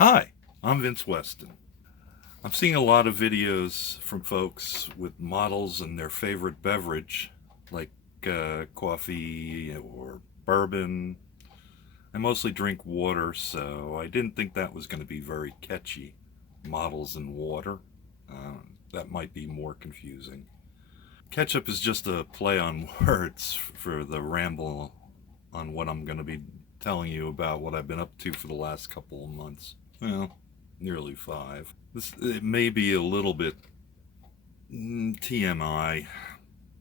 Hi, I'm Vince Weston. I'm seeing a lot of videos from folks with models and their favorite beverage, like coffee or bourbon. I mostly drink water, so I didn't think that was going to be very catchy. Models and water. That might be more confusing. Ketchup is just a play on words for the ramble on what I'm going to be telling you about what I've been up to for the last couple of months. Well, nearly five. It may be a little bit TMI,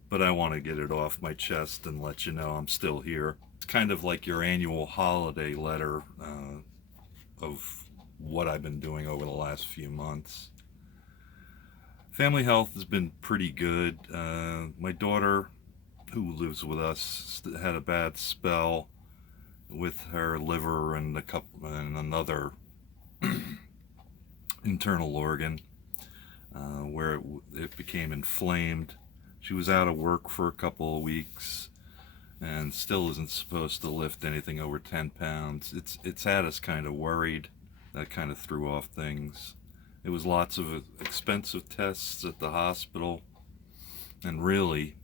but I want to get it off my chest and let you know I'm still here. It's kind of like your annual holiday letter of what I've been doing over the last few months. Family health has been pretty good. My daughter, who lives with us, had a bad spell with her liver and another internal organ where it became inflamed. She was out of work for a couple of weeks and still isn't supposed to lift anything over 10 pounds. It's had us kind of worried. That kind of threw off things. It was lots of expensive tests at the hospital, and really,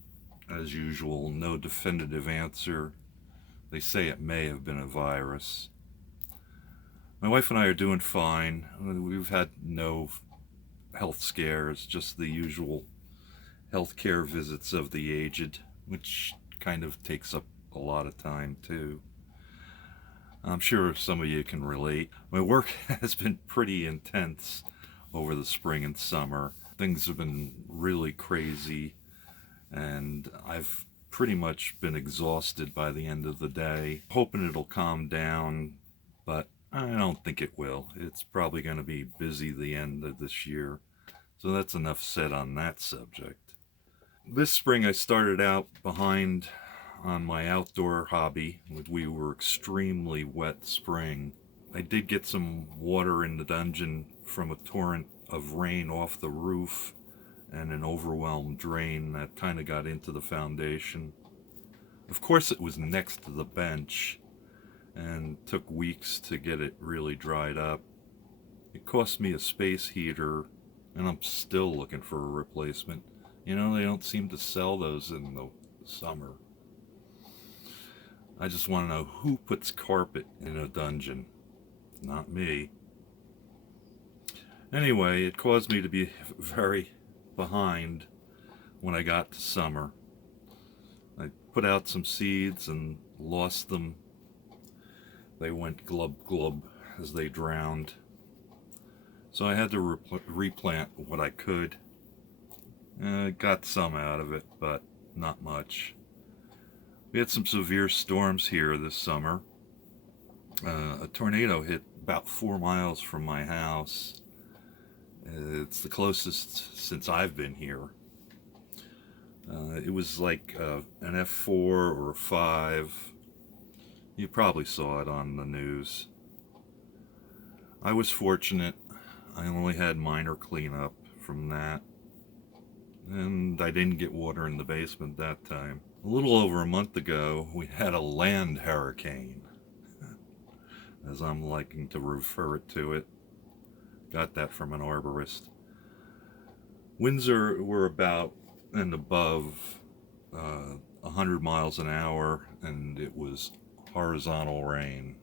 as usual, no definitive answer. They say it may have been a virus. My wife and I are doing fine. We've had no health scares, just the usual healthcare visits of the aged, which kind of takes up a lot of time too. I'm sure some of you can relate. My work has been pretty intense over the spring and summer. Things have been really crazy, and I've pretty much been exhausted by the end of the day. Hoping it'll calm down, but I don't think it will. It's probably going to be busy the end of this year. So that's enough said on that subject. This spring I started out behind on my outdoor hobby. We were extremely wet spring. I did get some water in the dungeon from a torrent of rain off the roof and an overwhelmed drain that kind of got into the foundation. Of course, it was next to the bench and took weeks to get it really dried up. It cost me a space heater, and I'm still looking for a replacement. You know, they don't seem to sell those in the summer. I just want to know who puts carpet in a dungeon. Not me. Anyway, it caused me to be very behind when I got to summer. I put out some seeds and lost them. They went glub glub as they drowned. So I had to replant what I could. Got some out of it, but not much. We had some severe storms here this summer. A tornado hit about 4 miles from my house. It's the closest since I've been here. It was like an F4 or a 5. You probably saw it on the news. I was fortunate. I only had minor cleanup from that. And I didn't get water in the basement that time. A little over a month ago, we had a land hurricane, as I'm liking to refer to it. Got that from an arborist. Winds were about and above 100 miles an hour, and it was horizontal rain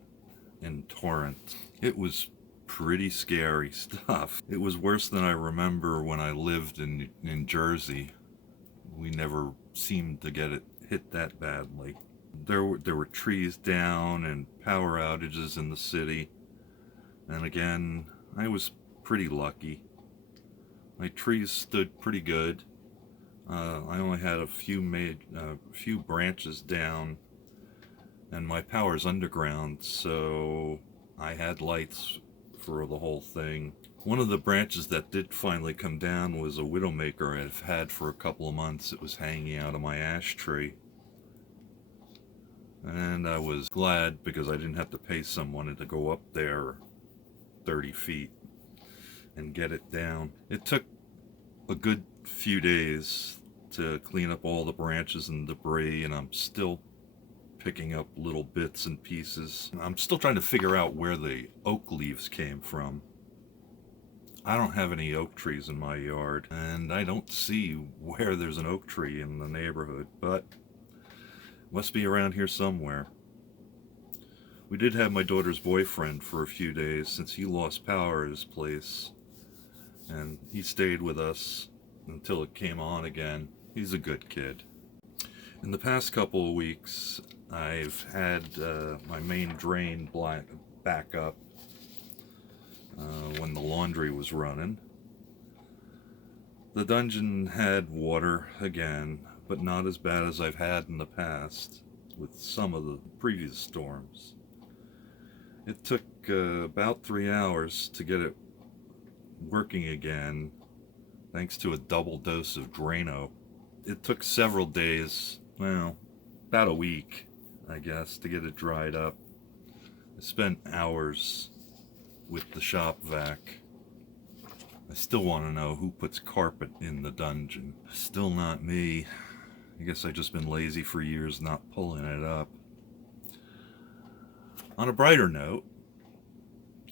in torrents. It was pretty scary stuff. It was worse than I remember when I lived in Jersey. We never seemed to get it hit that badly. There were trees down and power outages in the city. And again, I was pretty lucky. My trees stood pretty good. I only had a few branches down, and my power's underground, so I had lights for the whole thing. One of the branches that did finally come down was a widowmaker I've had for a couple of months. It was hanging out of my ash tree. And I was glad because I didn't have to pay someone to go up there 30 feet and get it down. It took a good few days to clean up all the branches and debris, and I'm still picking up little bits and pieces. I'm still trying to figure out where the oak leaves came from. I don't have any oak trees in my yard, and I don't see where there's an oak tree in the neighborhood, but must be around here somewhere. We did have my daughter's boyfriend for a few days since he lost power at his place, and he stayed with us until it came on again. He's a good kid. In the past couple of weeks, I've had my main drain back up when the laundry was running. The dungeon had water again, but not as bad as I've had in the past with some of the previous storms. It took about 3 hours to get it working again, thanks to a double dose of Drano. It took several days, well, about a week, I guess, to get it dried up. I spent hours with the shop vac. I still want to know who puts carpet in the dungeon. Still not me. I guess I've just been lazy for years not pulling it up. On a brighter note,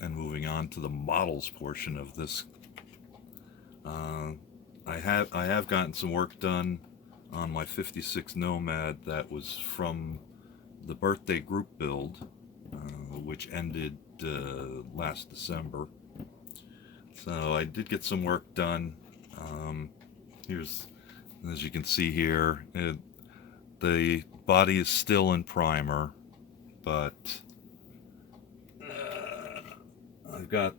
and moving on to the models portion of this, I have gotten some work done on my 56 Nomad that was from the birthday group build, which ended last December. So I did get some work done. Here's, as you can see here, the body is still in primer, but I've got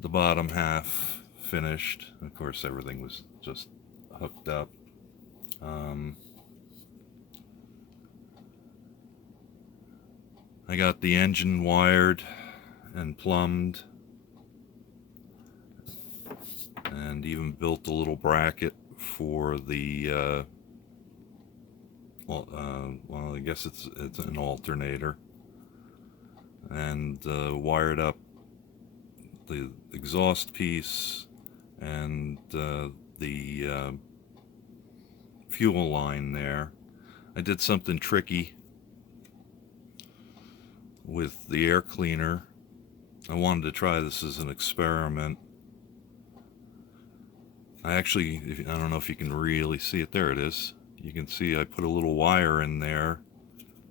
the bottom half finished. Of course, everything was just hooked up. I got the engine wired and plumbed, and even built a little bracket for the well, I guess it's an alternator, and wired up the exhaust piece and the fuel line there. I did something tricky with the air cleaner. I wanted to try this as an experiment. I don't know if you can really see it. There it is. You can see I put a little wire in there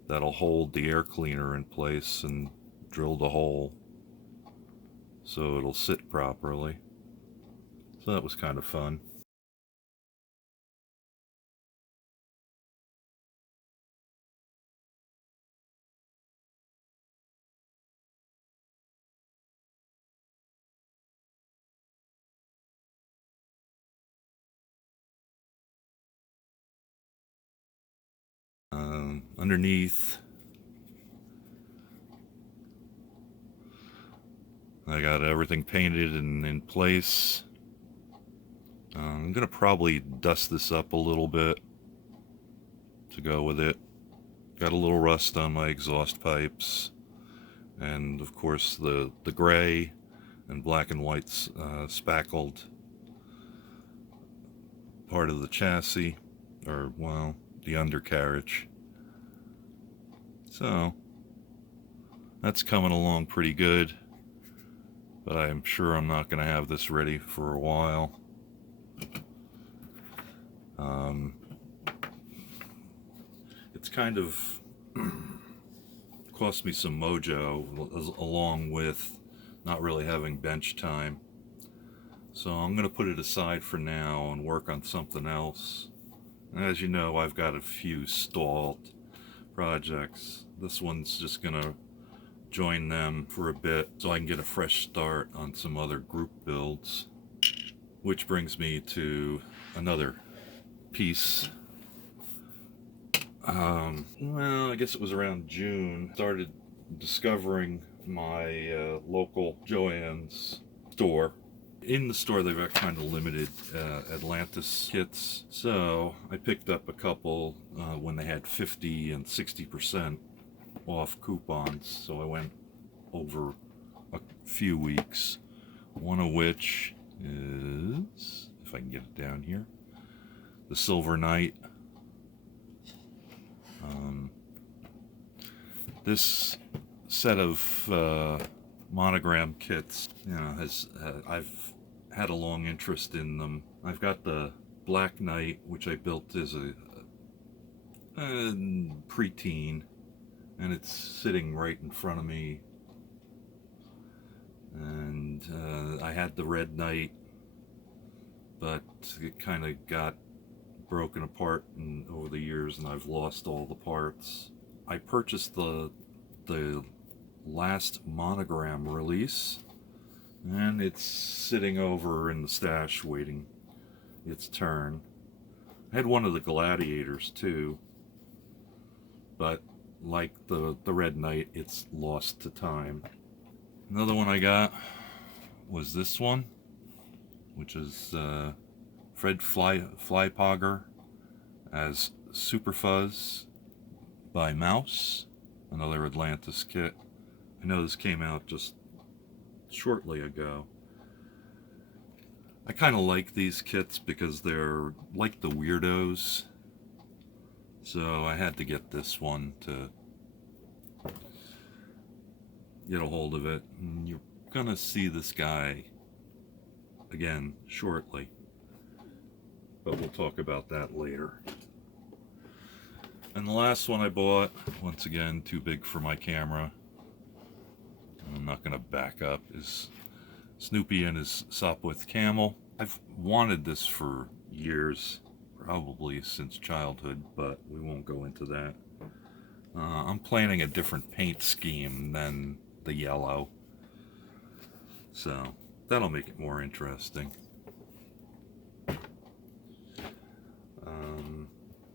that'll hold the air cleaner in place and drilled a hole so it'll sit properly. So that was kind of fun. Underneath, I got everything painted and in place. I'm gonna probably dust this up a little bit to go with it. Got a little rust on my exhaust pipes, and of course the gray and black and white spackled part of the chassis, or well, the undercarriage. So that's coming along pretty good, but I'm sure I'm not going to have this ready for a while. It's kind of cost me some mojo, along with not really having bench time. So I'm going to put it aside for now and work on something else. And as you know, I've got a few stalled projects. This one's just going to join them for a bit so I can get a fresh start on some other group builds. Which brings me to another piece. Well, I guess it was around June. Started discovering my local Joann's store. In the store, they've got kind of limited Atlantis kits, so I picked up a couple when they had 50 and 60% off coupons. So I went over a few weeks, one of which is, if I can get it down here, the Silver Knight. This set of monogram kits, you know, I've had a long interest in them. I've got the Black Knight, which I built as a preteen, and it's sitting right in front of me. And I had the Red Knight, but it kind of got broken apart over the years, and I've lost all the parts. I purchased the last monogram release, and it's sitting over in the stash waiting its turn. I had one of the Gladiators too, but like the Red Knight, it's lost to time. Another one I got was this one, which is Fred Flypogger as Super Fuzz by Mouse, another Atlantis kit. I know this came out just shortly ago. I kind of like these kits because they're like the Weirdos, so I had to get this one to get a hold of it. And you're gonna see this guy again shortly, but we'll talk about that later. And the last one I bought, once again too big for my camera, I'm not gonna back up, is Snoopy and his Sopwith Camel. I've wanted this for years, probably since childhood, but we won't go into that. I'm planning a different paint scheme than the yellow, so that'll make it more interesting.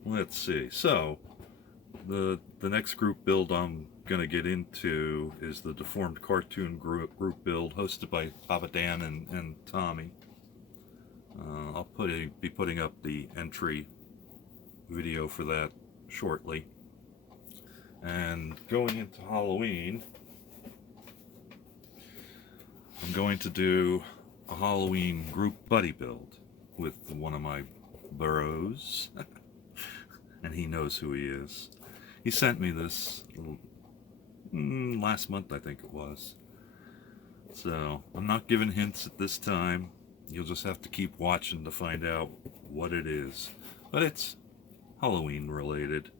Let's see. So the next group build I'm gonna get into is the Deformed Cartoon group build hosted by Papa Dan and Tommy. I'll be putting up the entry video for that shortly. And going into Halloween, I'm going to do a Halloween group buddy build with one of my bros. And he knows who he is. He sent me this last month, I think it was. So I'm not giving hints at this time. You'll just have to keep watching to find out what it is. But it's Halloween related.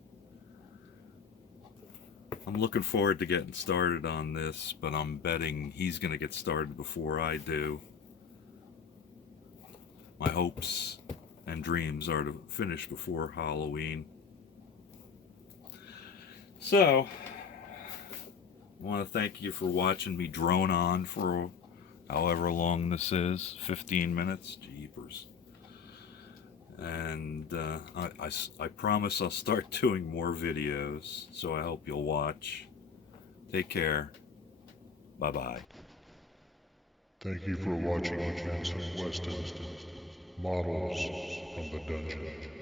I'm looking forward to getting started on this, but I'm betting he's going to get started before I do. My hopes and dreams are to finish before Halloween. So, I want to thank you for watching me drone on for however long this is, 15 minutes, jeepers. And I promise I'll start doing more videos, so I hope you'll watch. Take care. Bye-bye. Thank you for watching Benson Weston Models from the Dungeon.